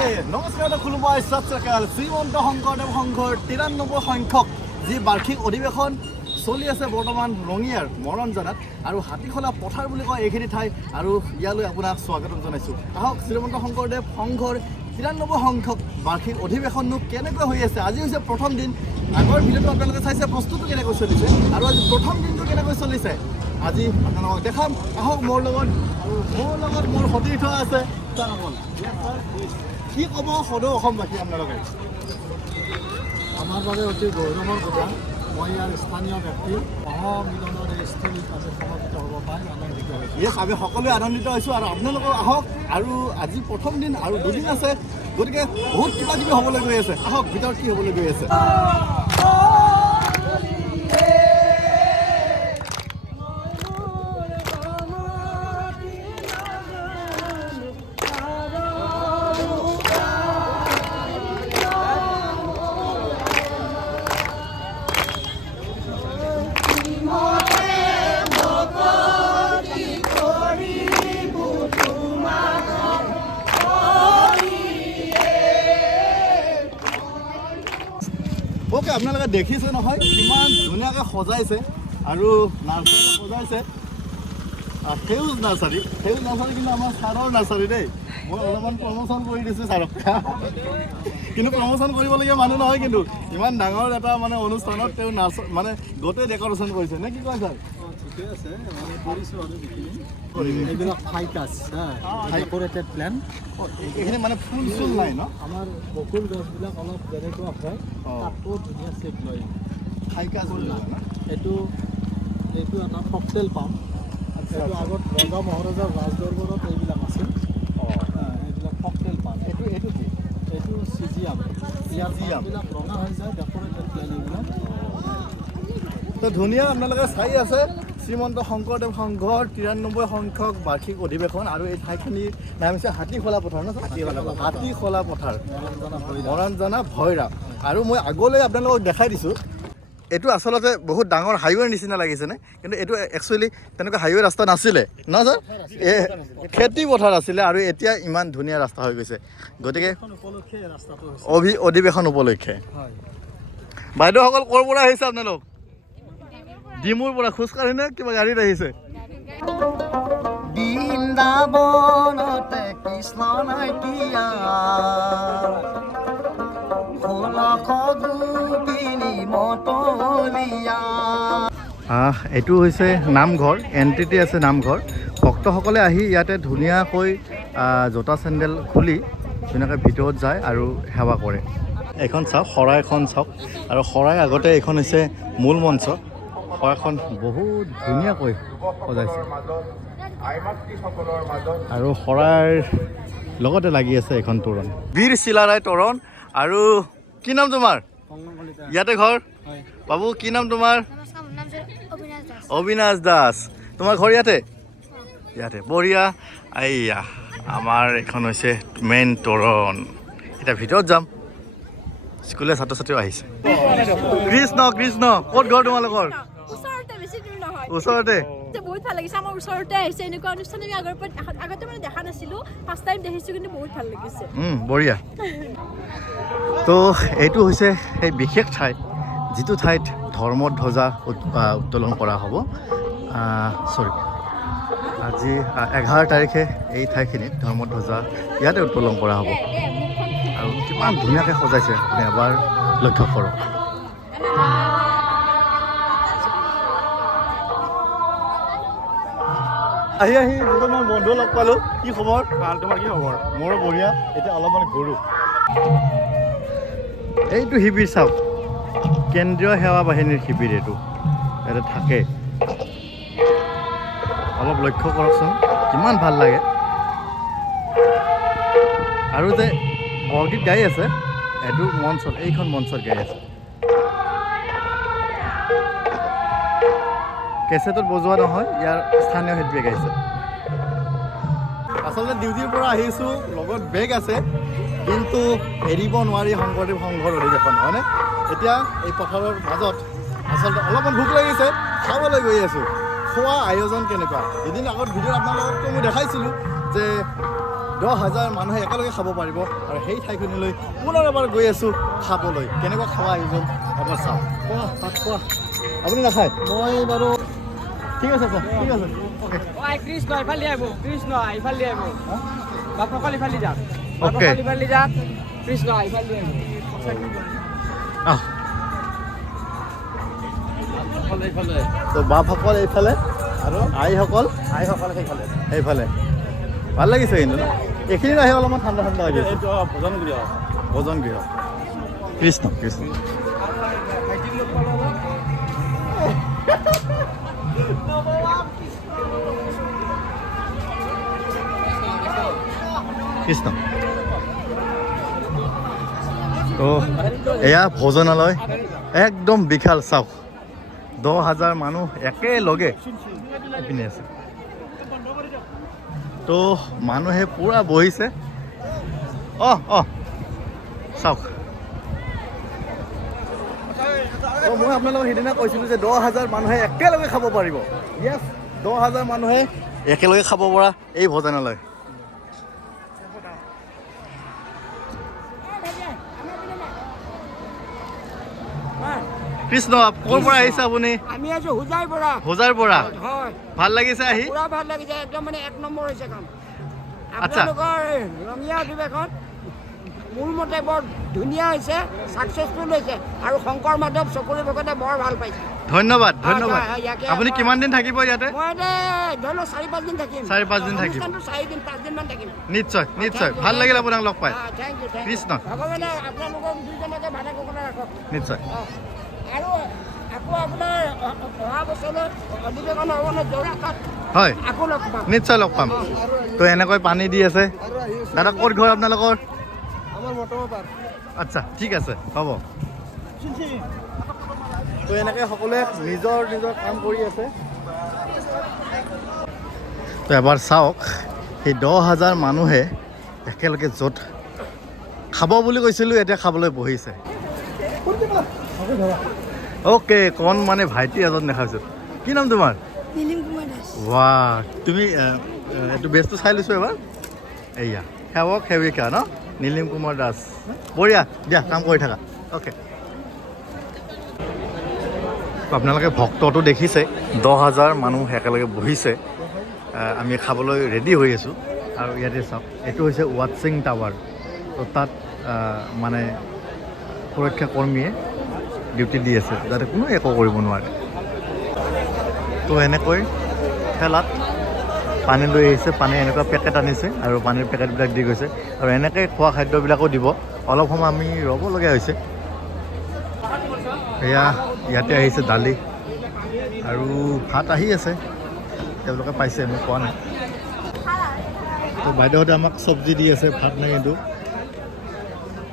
নমস্কাৰ খুলুবাই সত শ্ৰীকাল শ্ৰীমন্ত শংকৰদেৱ সংঘৰ 93 সংখ্যক যি বাৰ্ষিক অধিৱেশন চলি আছে বৰ্তমান ৰঙিয়াৰ মৰণজনাত আৰু হাতীখোলা পথাৰ বুলি কয় এইখিনি ঠাই আৰু ইয়ালৈ আপোনাক স্বাগতম জনাইছোঁ। আহক শ্ৰীমন্ত শংকৰদেৱ সংঘৰ 93 সংখ্যক বাৰ্ষিক অধিৱেশননো কেনেকৈ হৈ আছে। আজি হৈছে প্ৰথম দিন। আগৰ ভিডিঅ'টো আপোনালোকে চাইছে প্ৰস্তুতি কেনেকৈ চলিছে আৰু আজি প্ৰথম দিনটো কেনেকৈ চলিছে আজি আপোনালোকক দেখাম। আহক মোৰ লগত মোৰ সতীৰ্থ আছে। কি ক'ব সদৌ অসমবাসী আপোনালোকে? আমাৰ বাবে অতি গৌৰৱৰ কথা। মই ইয়াৰ স্থানীয় ব্যক্তি মহামিলনৰ এই স্থলীত আমি সমবেত হ'ব পাই আনন্দিত হৈছোঁ। ইয়েছ, আমি সকলোৱে আনন্দিত হৈছোঁ আৰু আপোনালোকক আহক। আৰু আজি প্ৰথম দিন আৰু দুদিন আছে, গতিকে বহুত কিবা কিবি হ'বলৈ গৈ আছে। আহক ভিতৰত কি হ'বলৈ গৈ আছে। ওকে, আপোনালোকে দেখিছে নহয় কিমান ধুনীয়াকৈ সজাইছে আৰু নাৰ্চাৰী সজাইছে। সেউজ নাৰ্চাৰী কিন্তু আমাৰ ছাৰৰ নাৰ্চাৰী দেই। মই অলপমান প্ৰমোশ্যন কৰি দিছোঁ ছাৰক, কিন্তু প্ৰমোশ্যন কৰিবলগীয়া মানুহ নহয়। কিন্তু ইমান ডাঙৰ এটা মানে অনুষ্ঠানত তেওঁ মানে গোটেই ডেক'ৰেশ্যন কৰিছে নে কি কয় ছাৰ? ঠিকে আছে, আমি কৰিছোঁ আৰু এইবিলাক ফাইকাছ ডেক'ৰেটেড প্লেন। এইখিনি মানে ফুল চুল নাই ন? আমাৰ বকুল গছবিলাক অলপ যেনেকুৱা হয় তাতকৈ ধুনীয়া শ্বেপ লয়। ফাইকাছ নাই ন? এইটো এটা ককটেল পাম। এইটো আগত ৰজা মহাৰজাৰ ৰাজদৰবাৰত এইবিলাক আছিল। এইবিলাক ককটেল পাম। এইটো কি? এইটো চিজিয়াম। ইয়াৰবিলাক ৰঙা হৈ যায় ডেক'ৰেটেড প্লেন এইবিলাক। তো ধুনীয়া আপোনালোকে চাই আছে শ্ৰীমন্ত শংকৰদেৱ সংঘৰ 93 সংখ্যক বাৰ্ষিক অধিৱেশন আৰু এই ঠাইখিনিৰ নাম হৈছে হাতীখোলা পথাৰ ন? হাতীখোলা পথাৰ, মৰণজনা ভৈৰা। আৰু মই আগলৈ আপোনালোকক দেখাই দিছোঁ। এইটো আচলতে বহুত ডাঙৰ হাইৱেৰ নিচিনা লাগিছেনে? কিন্তু এইটো একচুৱেলি তেনেকুৱা হাইৱে ৰাস্তা নাছিলে ন ছাৰ? খেতি পথাৰ আছিলে আৰু এতিয়া ইমান ধুনীয়া ৰাস্তা হৈ গৈছে। গতিকে অধিৱেশন উপলক্ষে বাইদেউসকল ক'ৰ পৰা আহিছে আপোনালোক? ডিমুৰ পৰা খোজকাঢ়ি নে কিবা গাড়ীত আহিছে? বৃন্দাবনতে কৃষ্ণ নাইকিয়া এইটো হৈছে নামঘৰ, এণ্ট্ৰিতে আছে নামঘৰ। ভক্তসকলে আহি ইয়াতে ধুনীয়াকৈ জোতা চেণ্ডেল খুলি ধুনীয়াকৈ ভিতৰত যায় আৰু সেৱা কৰে। এইখন চাওক, শৰাইখন চাওক, আৰু শৰাই আগতে এইখন হৈছে মূল মঞ্চ। শৰাইখন বহুত ধুনীয়াকৈ সজাইছে আৰু শৰাইৰ লগতে লাগি আছে এখন তোৰণ, বীৰ চিলাৰায় তোৰণ। আৰু কি নাম তোমাৰ? ইয়াতে ঘৰ? বাবু কি নাম তোমাৰ? অবিনাশ দাস। তোমাৰ ঘৰ ইয়াতে? ইয়াতে, বঢ়িয়া। এইয়া আমাৰ এইখন হৈছে মেইন তোৰণ। এতিয়া ভিতৰত যাম। স্কুলীয়া ছাত্ৰ ছাত্ৰীও আহিছে। কৃষ্ণ কৃষ্ণ। ক'ত ঘৰ তোমালোকৰ? ওচৰতে। বহুত ভাল লাগিছে, আমাৰ ওচৰতে আহিছে এনেকুৱা অনুষ্ঠান আমি আগতে মানে দেখা নাছিলোঁ, ফাৰ্ষ্ট টাইম দেখিছোঁ, কিন্তু বহুত ভাল লাগিছে। বঢ়িয়া। তো এইটো হৈছে সেই বিশেষ ঠাই যিটো ঠাইত ধৰ্মধ্বজা উত্তোলন কৰা হ'ব। আজি 11 তাৰিখে এই ঠাইখিনিত ধৰ্মধ্বজা ইয়াতে উত্তোলন কৰা হ'ব। আৰু কিমান ধুনীয়াকৈ সজাইছে আপুনি এবাৰ লক্ষ্য কৰক। আহি দুজনমান বন্ধু লগ পালোঁ। কি খবৰ? ভাল। তোমাৰ কি খবৰ? মোৰো বঢ়িয়া। এতিয়া অলপমান ঘূৰোঁ। এইটো শিবিৰ চাওক, কেন্দ্ৰীয় সেৱা বাহিনীৰ শিবিৰ। এইটো ইয়াতে থাকে। অলপ লক্ষ্য কৰকচোন, কিমান ভাল লাগে। আৰু যে বৰগীত গাই আছে, এইটো মঞ্চত, এইখন মঞ্চত গাই আছে। কেছেটত বজোৱা নহয়, ইয়াৰ স্থানীয় শিল্পীয়ে গাইছে। আচলতে ডিউটিৰ পৰা আহিছোঁ, লগত বেগ আছে, কিন্তু এৰিব নোৱাৰি শংকৰদেৱ সংঘৰ অধিৱেশন, হয়নে? এতিয়া এই পথাৰৰ মাজত আচলতে অলপমান ভোক লাগিছে, খাবলৈ গৈ আছোঁ। খোৱা আয়োজন কেনেকুৱা? এদিন আগত ভিডিঅ'ত আপোনালোককতো মই দেখাইছিলোঁ যে 10,000 মানুহে একেলগে খাব পাৰিব আৰু সেই ঠাইখিনিলৈ পুনৰ এবাৰ গৈ আছোঁ খাবলৈ কেনেকুৱা খাৱা আয়োজন এবাৰ চাওঁ খোৱা ভাত খোৱা আপুনি নাখায় মই বাৰু ঠিক আছে ছাৰ ঠিক আছে কৃষ্ণ ইফালে আহিব কৃষ্ণ ইফালে আহিব বাপসকল ইফালে যাক অ'কে ইফালে যাক কৃষ্ণ ইফালে আহিব তো বাপসকল এইফালে আৰু আইসকল সেইফালে ভাল লাগিছে কিন্তু এইখিনি আহি অলপমান ঠাণ্ডা ঠাণ্ডা লাগি আছে ভোজন গৃহ কৃষ্ণ কৃষ্ণ কৃষ্ণ তো এয়া ভোজনালয় একদম বিশাল চাওক 10,000 মানুহ একেলগে পিনে আছে তো মানুহে পুৰা বহিছে চাওক মই আপোনালোকক সিদিনা কৈছিলোঁ যে 10,000 মানুহে একেলগে খাব পাৰিব য়েছ 10,000 মানুহে একেলগে খাব পৰা এই ভোজনালয় কৃষ্ণ ক'ৰ পৰা আহিছে আপুনি আমি আছো হোজাৰ পৰা হয় ভাল লাগিছে আহি পুৰা ভাল লাগিছে একদম মানে এক নম্বৰ হৈছে কাম আচ্ছা আপোনালোকৰ ৰঙীয়া অধিৱেশন মোৰ মতে বৰ ধুনীয়া হৈছে ছাকচেছফুল হৈছে আৰু শংকৰ মাধৱ চকুৰে ভকতে বৰ ভাল পাইছে ধন্যবাদ আপুনি মই কিমান দিন থাকিব ইয়াতে ধৰি লওক 4-5 দিন থাকিম 4-5 দিন থাকিম 4-5 দিন মান থাকিম নিশ্চয় নিশ্চয় ভাল লাগিল আপোনাক লগ পাই থেংক ইউ কৃষ্ণ ভগৱানে আপোনালোকক দুইজনকে ভালে কুশলে ৰাখক নিশ্চয় আৰু আকৌ আপোনাৰ অহা বছৰলৈ অধিৱেশন হ'ব ন যোৰহাটত হয় আকৌ লগ পাম নিশ্চয় লগ পাম তো এনেকৈ পানী দি আছে দাদা ক'ত ঘৰ আপোনালোকৰ আমাৰ মটৰ আচ্ছা ঠিক আছে হ'ব তো এনেকৈ সকলোৱে নিজৰ নিজৰ কাম কৰি আছে তো এবাৰ চাওক সেই 10,000 মানুহে একেলগে য'ত খাব বুলি কৈছিলোঁ এতিয়া খাবলৈ বহিছে অ'কে কণ মানে ভাইটি এজন দেখাইছোঁ কি নাম তোমাৰ ৱাহ তুমি এইটো বেজটো চাই লৈছোঁ এবাৰ এয়া সেৱক সেৱিকা ন নীলিম কুমাৰ দাস বঢ়িয়া দিয়া কাম কৰি থাকা অ'কে আপোনালোকে ভক্তটো দেখিছে 10,000 মানুহ একেলগে বহিছে আমি খাবলৈ ৰেডি হৈ আছোঁ আৰু ইয়াতে চাওক এইটো হৈছে ৱাটছিং টাৱাৰ তো তাত মানে সুৰক্ষা কৰ্মীয়ে ডিউটি দি আছে যাতে কোনো একো কৰিব নোৱাৰে তো এনেকৈ ঠেলাত পানী লৈ আহিছে পানী এনেকুৱা পেকেট আনিছে আৰু পানীৰ পেকেটবিলাক দি গৈছে আৰু এনেকৈ খোৱা খাদ্যবিলাকো দিব অলপ সময় আমি ৰ'বলগীয়া হৈছে এয়া ইয়াতে আহিছে দালি আৰু ভাত আহি আছে তেওঁলোকে পাইছে মই পোৱা নাই তো বাইদেউহঁতে আমাক চব্জি দি আছে ভাত নাই কিন্তু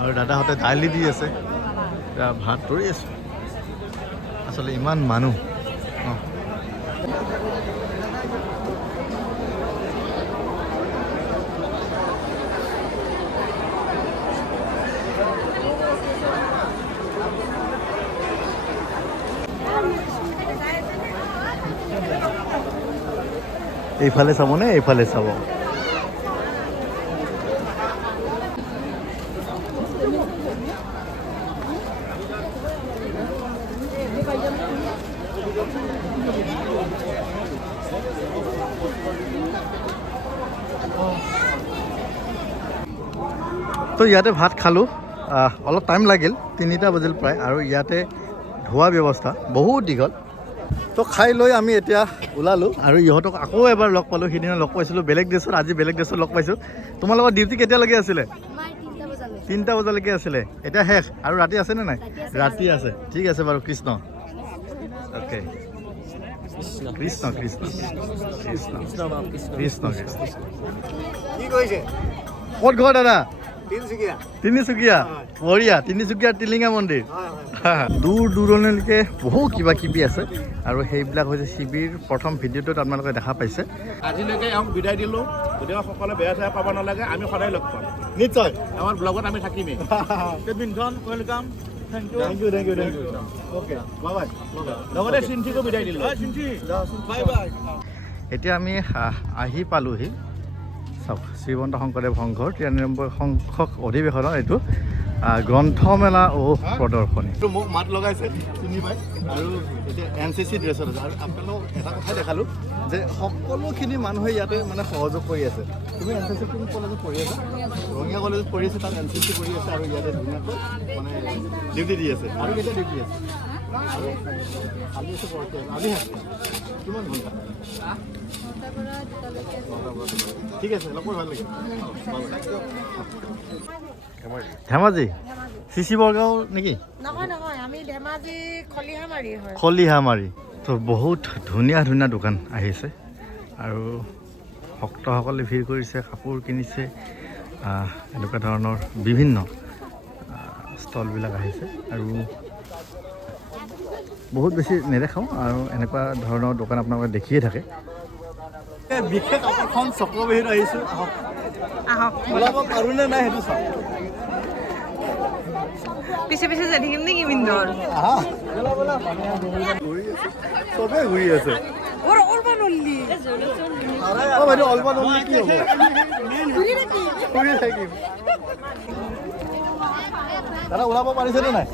আৰু দাদাহঁতে দালি দি আছে ভাত ধৰি আছোঁ আচলতে ইমান মানুহ এইফালে চাবনে এইফালে চাব তো ইয়াতে ভাত খালোঁ অলপ টাইম লাগিল 3টা বাজিল প্ৰায় আৰু ইয়াতে ধোৱা ব্যৱস্থা বহুত দীঘল তো খাই লৈ আমি এতিয়া ওলালোঁ আৰু ইহঁতক আকৌ এবাৰ লগ পালোঁ সিদিনা লগ পাইছিলোঁ বেলেগ ড্ৰেছত আজি বেলেগ ড্ৰেছত লগ পাইছোঁ তোমালোকৰ ডিউটি কেতিয়ালৈকে আছিলে 3টা বজালৈকে আছিলে এতিয়া শেষ আৰু ৰাতি আছেনে নাই ৰাতি আছে ঠিক আছে বাৰু কৃষ্ণ অ'কে কৃষ্ণ কৃষ্ণ কৃষ্ণ কৃষ্ণ কৃষ্ণ কি কৈছে ক'ত ঘৰ দাদা তিনিচুকীয়া বঢ়িয়া তিনিচুকীয়াৰ টিলিঙা মন্দিৰ দূৰ দূৰণিলৈকে বহু কিবা কিবি আছে আৰু সেইবিলাক হৈছে শিবিৰ প্ৰথম ভিডিঅ'টোত আপোনালোকে দেখা পাইছে আজিলৈকে এওঁক বিদায় দিলোঁ গতিকে সকলোৱে বেয়া চেয়া পাব নালাগে আমি সদায় লগ পাম নিশ্চয় আমাৰ ব্লগত আমি থাকিমেই badminton welcome thank you okay bye লগতে চিন্তিকো বিদায় দিলোঁ এতিয়া আমি আহি পালোহি চাওক শ্ৰীমন্ত শংকৰদেৱ সংঘৰ 93 সংখ্যক অধিৱেশনৰ এইটো গ্ৰন্থমেলা ও প্ৰদৰ্শনী মোক মাত লগাইছে চিনি পাই আৰু এতিয়া NCC ড্ৰেছত আছে আৰু আপোনালোকক এটা কথাই দেখালোঁ যে সকলোখিনি মানুহে ইয়াতে মানে সহযোগ কৰি আছে তুমি NCC কোন কলেজত পঢ়ি আছা ৰঙিয়া কলেজত পঢ়ি আছে তাত NCC কৰি আছে আৰু ইয়াতে ধুনীয়াকৈ মানে ডিউটি দি আছে আৰু কেতিয়া ডিউটি আছে আৰু কালি আছে পৰহি আজি কিমান ঘণ্টা ঠিক আছে লগ কৰি ভাল লাগিল ধেমাজি চিচি বৰগাঁও নেকি নহয় নহয় আমি ধেমাজি খলিহামাৰী হয় খলিহামাৰী তো বহুত ধুনীয়া ধুনীয়া দোকান আহিছে আৰু ভক্তসকলে ভিৰ কৰিছে কাপোৰ কিনিছে এনেকুৱা ধৰণৰ বিভিন্ন ষ্টলবিলাক আহিছে আৰু বহুত বেছি নেদেখাওঁ আৰু এনেকুৱা ধৰণৰ দোকান আপোনালোকে দেখিয়ে থাকে বিশেষ আকৰ্ষণ চক্ৰবেহীত আহিছোঁ আহক ওলাব পাৰোঁনে নাই সেইটো চাওক পিছে পিছে যাই থাকিম নেকি মিন্দৰ চবে ঘূৰি আছে বাইদেউ অলপ নললে কি হ'ব ঘূৰি থাকিম দাদা ওলাব পাৰিছেনে নাই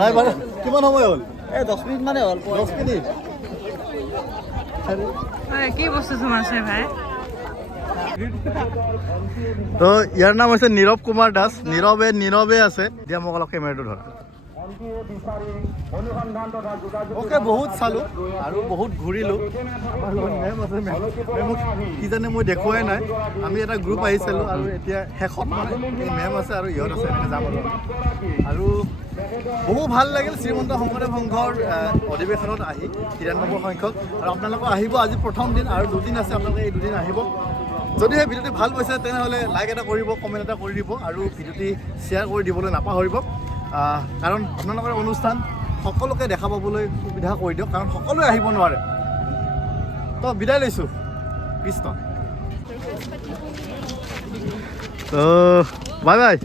নাই পাৰে কিমান সময় হ'ল এই 10 মিনিট মানে হ'ল 10 মিনিট কি বস্তু সোমাইছে ভাই তো ইয়াৰ নাম হৈছে নীৰৱ কুমাৰ দাস নীৰৱে আছে এতিয়া মোক অলপ কেমেৰাটো ধৰা ওকে বহুত চালোঁ আৰু বহুত ঘূৰিলোঁ আমাৰ লগত মেম আছে মেমক কিজানে মই দেখুৱাই নাই আমি এটা গ্ৰুপ আহিছিলোঁ আৰু এতিয়া শেষত মানে এই মেম আছে আৰু ইহঁত আছে এনেকৈ যাম আৰু বহু ভাল লাগিল শ্ৰীমন্ত শংকৰদেৱ সংঘৰ অধিৱেশনত আহি 93 সংখ্যক আৰু আপোনালোকে আহিব আজি প্ৰথম দিন আৰু দুদিন আছে আপোনালোকে এই দুদিন আহিব যদিহে ভিডিঅ'টি ভাল পাইছে তেনেহ'লে লাইক এটা কৰিব কমেণ্ট এটা কৰি দিব আৰু ভিডিঅ'টি শ্বেয়াৰ কৰি দিবলৈ নাপাহৰিব কাৰণ আপোনালোকৰ অনুষ্ঠান সকলোকে দেখা পাবলৈ সুবিধা কৰি দিয়ক কাৰণ সকলোৱে আহিব নোৱাৰে তো বিদায় লৈছোঁ কৃষ্ণ তো বাই বাই